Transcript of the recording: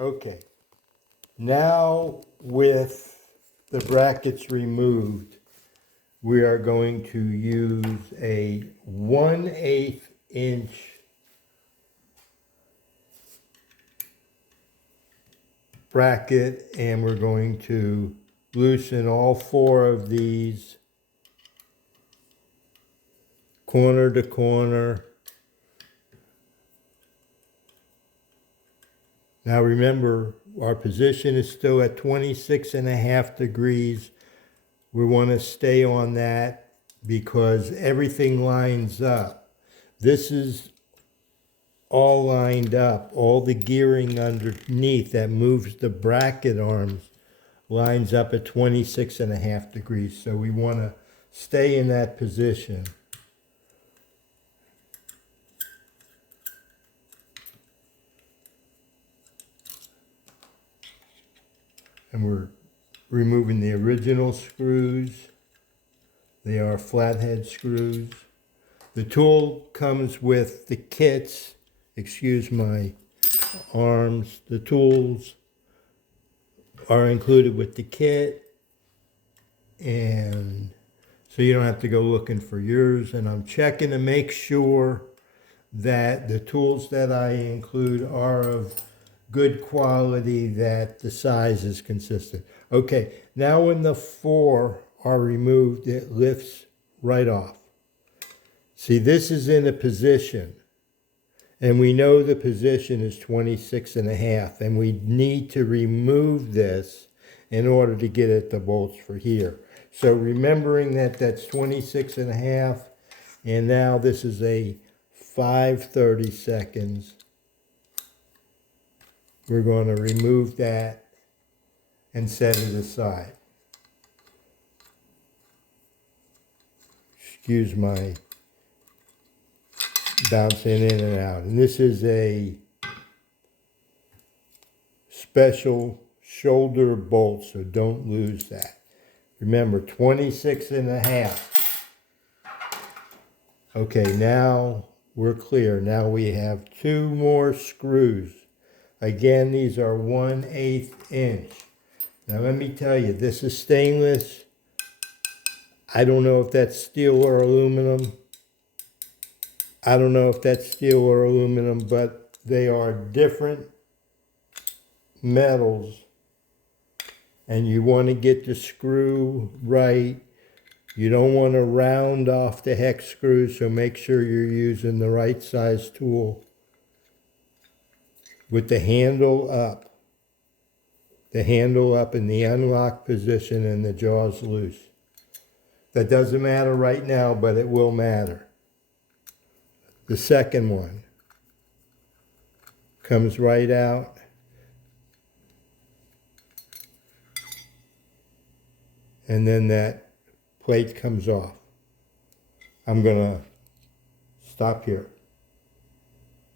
Okay, now with the brackets removed, we are going to use a 1/8 inch bracket, and we're going to loosen all 4 of these corner to corner. Now remember, our position is still at 26.5 degrees. We want to stay on that because everything lines up. This is all lined up. All the gearing underneath that moves the bracket arms lines up at 26.5 degrees. So we want to stay in that position. And we're removing the original screws. They are flathead screws. The tool comes with the kits. Excuse my arms. The tools are included with the kit, and so you don't have to go looking for yours. And I'm checking to make sure that the tools that I include are of good quality, that the size is consistent. Okay, now when the 4 are removed, it lifts right off. See, this is in a position, and we know the position is 26.5, and we need to remove this in order to get at the bolts for here. So remembering that that's 26.5, and now this is a 5/32. We're going to remove that and set it aside. Excuse my bouncing in and out. And this is a special shoulder bolt, so don't lose that. Remember, 26.5. Okay, now we're clear. Now we have 2 more screws. Again, these are 1/8 inch. Now let me tell you, this is stainless. I don't know if that's steel or aluminum. I don't know if that's steel or aluminum, but they are different metals. And you want to get the screw right. You don't want to round off the hex screw, so make sure you're using the right size tool. With the handle up. The handle up in the unlock position and the jaws loose. That doesn't matter right now, but it will matter. The second one comes right out. And then that plate comes off. I'm going to stop here.